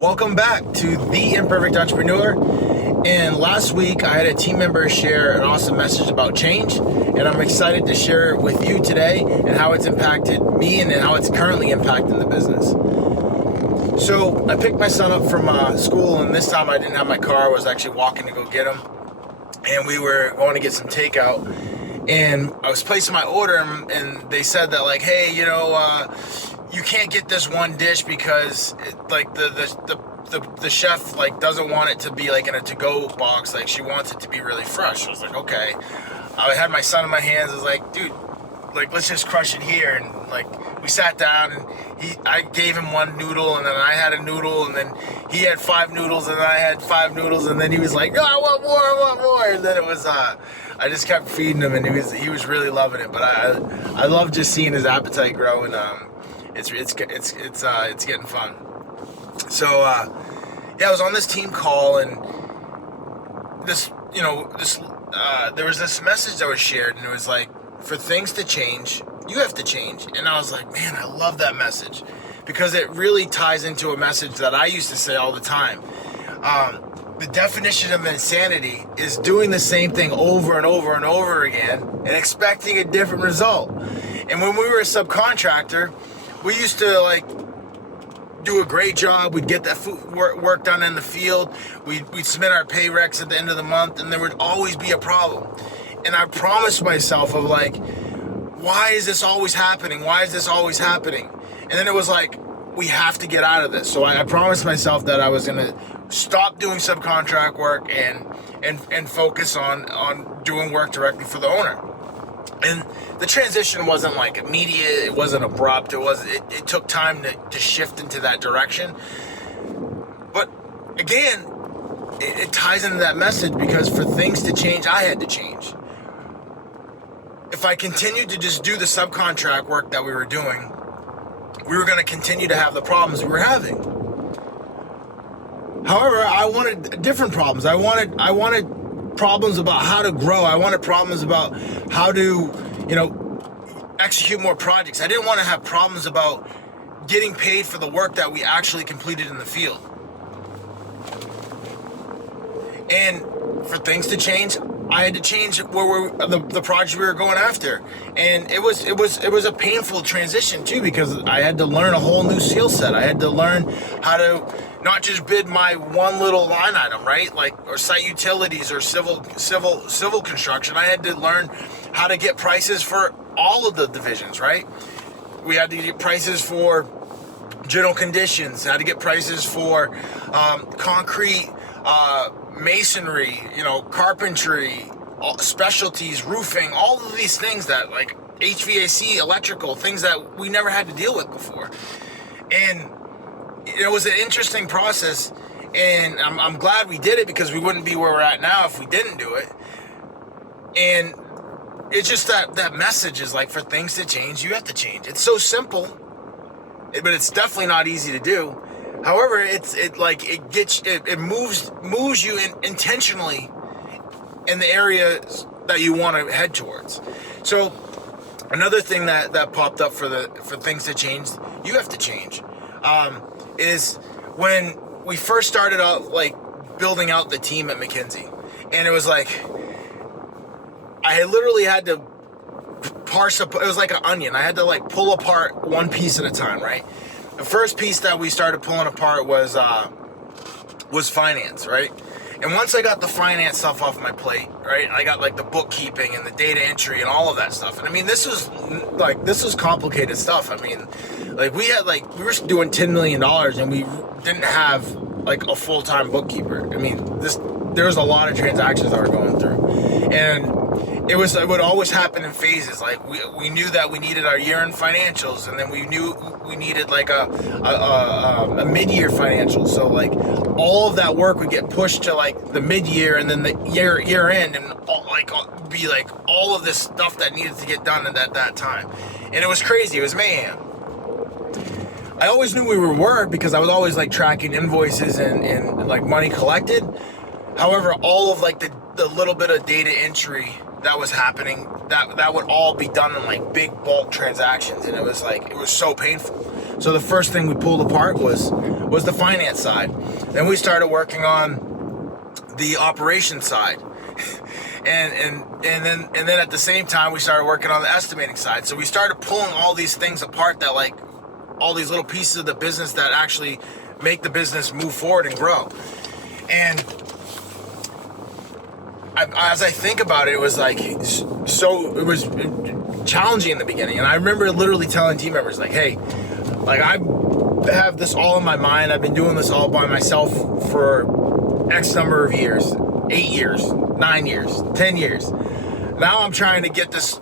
Welcome back to The Imperfect Entrepreneur. And last week I had a team member share an awesome message about change, and I'm excited to share it with you today and how it's impacted me and how it's currently impacting the business. So I picked my son up from school, and this time I didn't have my car. I was actually walking to go get him, and we were going to get some takeout. And I was placing my order, and they said that, like, hey, you can't get this one dish because the chef doesn't want it to be in a to-go box. She wants it to be really fresh. I was like, okay. I had my son in my hands. I was like, dude, let's just crush it here. And we sat down, and I gave him one noodle, and then I had a noodle, and then he had 5 noodles, and then I had 5 noodles, and then he was like, oh, I want more. And then it was I just kept feeding him, and he was really loving it. But I love just seeing his appetite grow, and it's getting fun. So I was on this team call, and there was this message that was shared, and it was like, for things to change, you have to change. And I was like, man, I love that message, because it really ties into a message that I used to say all the time. The definition of insanity is doing the same thing over and over and over again and expecting a different result. And when we were a subcontractor, we used to do a great job. We'd get that work done in the field. We'd submit our pay recs at the end of the month, and there would always be a problem. And I promised myself of why is this always happening? Why is this always happening? And then it was we have to get out of this. So I promised myself that I was going to stop doing subcontract work and focus on doing work directly for the owner. And the transition wasn't immediate. It wasn't abrupt. It took time to shift into that direction. But again, it ties into that message, because for things to change, I had to change. If I continued to just do the subcontract work that we were doing, we were going to continue to have the problems we were having. However, I wanted different problems. I wanted problems about how to grow. I wanted problems about how to, execute more projects. I didn't want to have problems about getting paid for the work that we actually completed in the field. And for things to change, I had to change the project we were going after. And it was a painful transition too, because I had to learn a whole new skill set. I had to learn how to not just bid my one little line item, right? Or site utilities or civil construction. I had to learn how to get prices for all of the divisions, right? We had to get prices for general conditions, had to get prices for concrete, masonry, carpentry, specialties, roofing, all of these things that HVAC, electrical, things that we never had to deal with before. And it was an interesting process, and I'm glad we did it, because we wouldn't be where we're at now if we didn't do it. And it's just that message is for things to change, you have to change. It's so simple, but it's definitely not easy to do. However, it moves you intentionally in the areas that you want to head towards. So another thing that popped up for things to change, you have to change, is when we first started out building out the team at McKinsey, and it was I literally had to parse up. It was like an onion. I had to pull apart one piece at a time, right? The first piece that we started pulling apart was finance, right? And once I got the finance stuff off my plate, right, I got the bookkeeping and the data entry and all of that stuff. And I mean, this was complicated stuff. I mean, we were doing $10 million, and we didn't have a full-time bookkeeper. I mean, there was a lot of transactions that were going through, and it would always happen in phases. We knew that we needed our year-end financials, and then we knew we needed a mid-year financial. So all of that work would get pushed to the mid-year, and then the year-end, and be all of this stuff that needed to get done at that time. And it was crazy. It was mayhem. I always knew we were work, because I was always tracking invoices and money collected. However, all of the little bit of data entry that was happening, that would all be done in big bulk transactions, and it was so painful. So the first thing we pulled apart was was the finance side. Then we started working on the operation side. And then at the same time we started working on the estimating side. So we started pulling all these things apart, that like all these little pieces of the business that actually make the business move forward and grow. And as I think about it, it was like, so it was challenging in the beginning. And I remember literally telling team members like, hey, like I have this all in my mind. I've been doing this all by myself for X number of years, 8 years, 9 years, 10 years. Now I'm trying to get this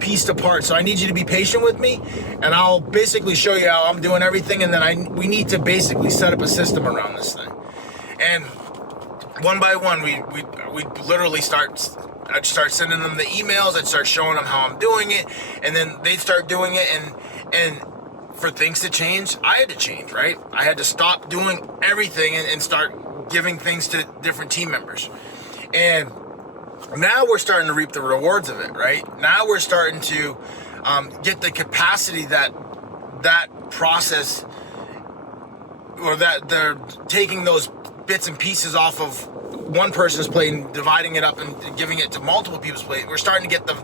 pieced apart. So I need you to be patient with me, and I'll basically show you how I'm doing everything. And then we need to basically set up a system around this thing. And one by one, we literally I'd start sending them the emails. I'd start showing them how I'm doing it, and then they'd start doing it. And for things to change, I had to change, right? I had to stop doing everything and start giving things to different team members. And now we're starting to reap the rewards of it, right? Now we're starting to get the capacity that process, or that they're taking those bits and pieces off of one person's plate and dividing it up and giving it to multiple people's plate. We're starting to get the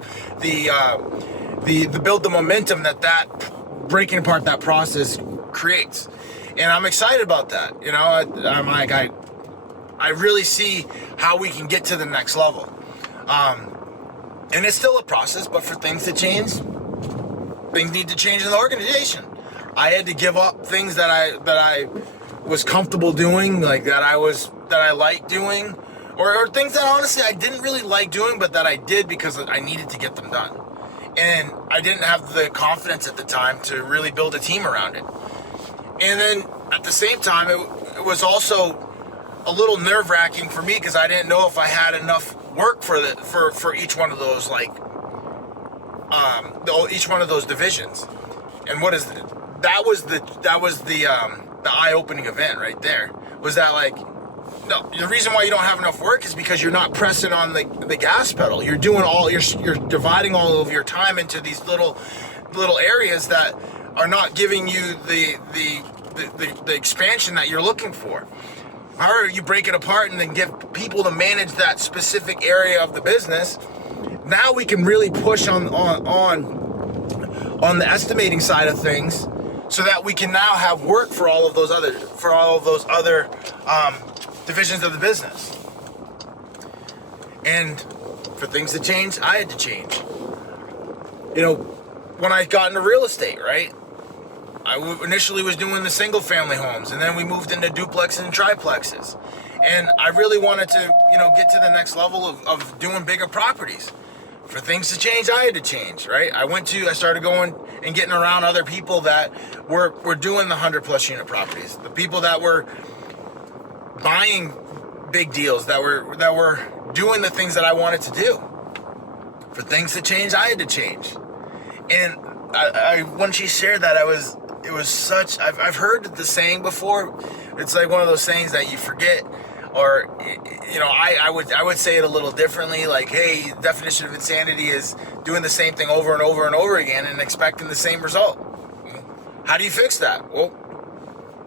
build the momentum that breaking apart that process creates. And I'm excited about that. You know, I'm like, I really see how we can get to the next level. And it's still a process, but for things to change, things need to change in the organization. I had to give up things that I was comfortable doing, like that I liked doing, or things that honestly I didn't really like doing, but that I did because I needed to get them done. And I didn't have the confidence at the time to really build a team around it. And then at the same time, it was also a little nerve-wracking for me because I didn't know if I had enough work for each one of those, like each one of those divisions. And what is it? That was the eye-opening event right there. Was that like, no, the reason why you don't have enough work is because you're not pressing on the gas pedal. You're dividing all of your time into these little areas that are not giving you the expansion that you're looking for. However, you break it apart and then give people to manage that specific area of the business. Now we can really push on the estimating side of things, so that we can now have work for all of those other divisions of the business. And for things to change, I had to change. You know, when I got into real estate, right? I initially was doing the single family homes, and then we moved into duplexes and triplexes. And I really wanted to, get to the next level of doing bigger properties. For things to change, I had to change, right? I started going and getting around other people that were doing the 100+ unit properties. The people that were buying big deals, that were doing the things that I wanted to do. For things to change, I had to change. And I when she shared that, it was such, I've heard the saying before. It's like one of those sayings that you forget, or, I would say it a little differently. Like, hey, the definition of insanity is doing the same thing over and over and over again and expecting the same result. How do you fix that? Well,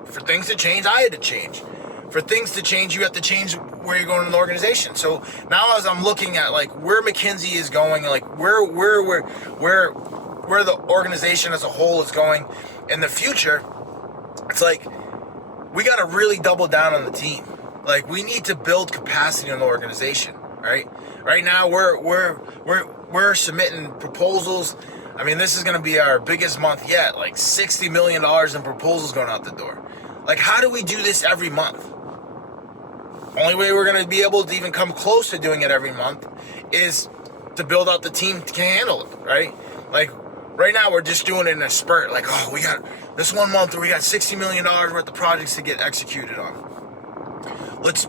for things to change, I had to change. For things to change, you have to change where you're going in the organization. So now as I'm looking at like where McKinsey is going, like where the organization as a whole is going in the future, it's like we got to really double down on the team. Like, we need to build capacity in the organization, right? Right now we're submitting proposals. I mean, this is going to be our biggest month yet, like $60 million in proposals going out the door. Like, how do we do this every month? Only way we're going to be able to even come close to doing it every month is to build out the team to handle it, right? Like, right now we're just doing it in a spurt. Like, oh, we got this 1 month where we got $60 million worth of projects to get executed on. Let's,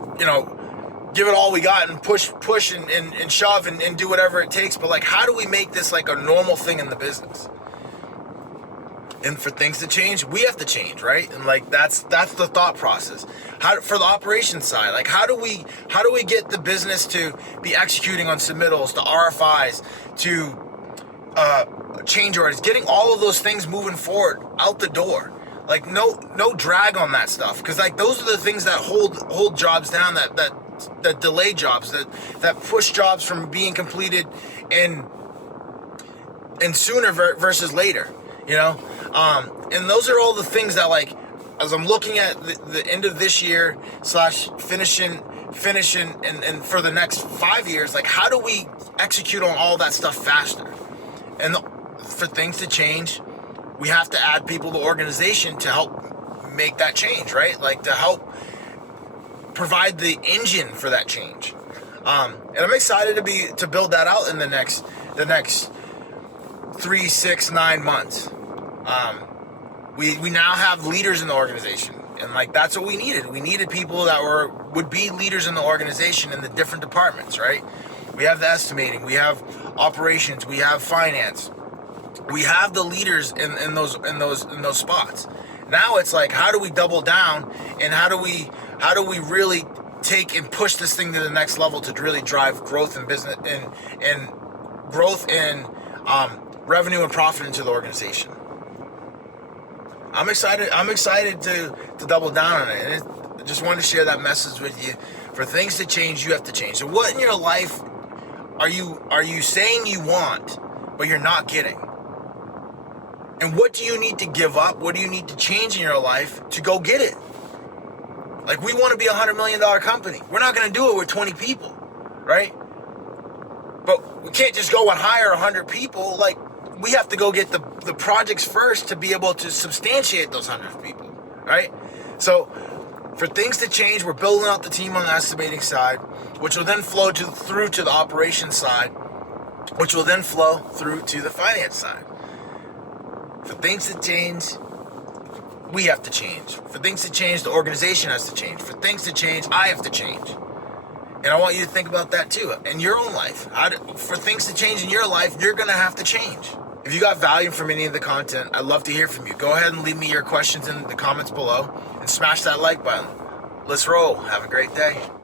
give it all we got and push and shove and do whatever it takes. But like, how do we make this like a normal thing in the business? And for things to change, we have to change, right? And like, that's the thought process. For the operations side, like, how do we get the business to be executing on submittals, to RFIs, to change orders, getting all of those things moving forward out the door? Like no drag on that stuff, because like those are the things that hold jobs down, that delay jobs, that push jobs from being completed and sooner versus later, you know. And those are all the things that, like, as I'm looking at the end of this year slash finishing and for the next 5 years, like, how do we execute on all that stuff faster? And for things to change, we have to add people to the organization to help make that change, right? Like, to help provide the engine for that change. And I'm excited to build that out in the next 3, 6, 9 months. We now have leaders in the organization, and like that's what we needed. We needed people that would be leaders in the organization in the different departments, right? We have the estimating, we have operations, we have finance. We have the leaders in those spots. Now it's like, how do we double down, and how do we really take and push this thing to the next level to really drive growth in business and growth in revenue and profit into the organization. I'm excited to double down on it, and I just wanted to share that message with you. For things to change, you have to change. So what in your life are you saying you want, but you're not getting? And what do you need to give up? What do you need to change in your life to go get it? Like, we want to be a $100 million company. We're not going to do it with 20 people, right? But we can't just go and hire 100 people. Like, we have to go get the projects first to be able to substantiate those 100 people, right? So for things to change, we're building out the team on the estimating side, which will then flow through to the operations side, which will then flow through to the finance side. For things to change, we have to change. For things to change, the organization has to change. For things to change, I have to change. And I want you to think about that too, in your own life. For things to change in your life, you're going to have to change. If you got value from any of the content, I'd love to hear from you. Go ahead and leave me your questions in the comments below, and smash that like button. Let's roll. Have a great day.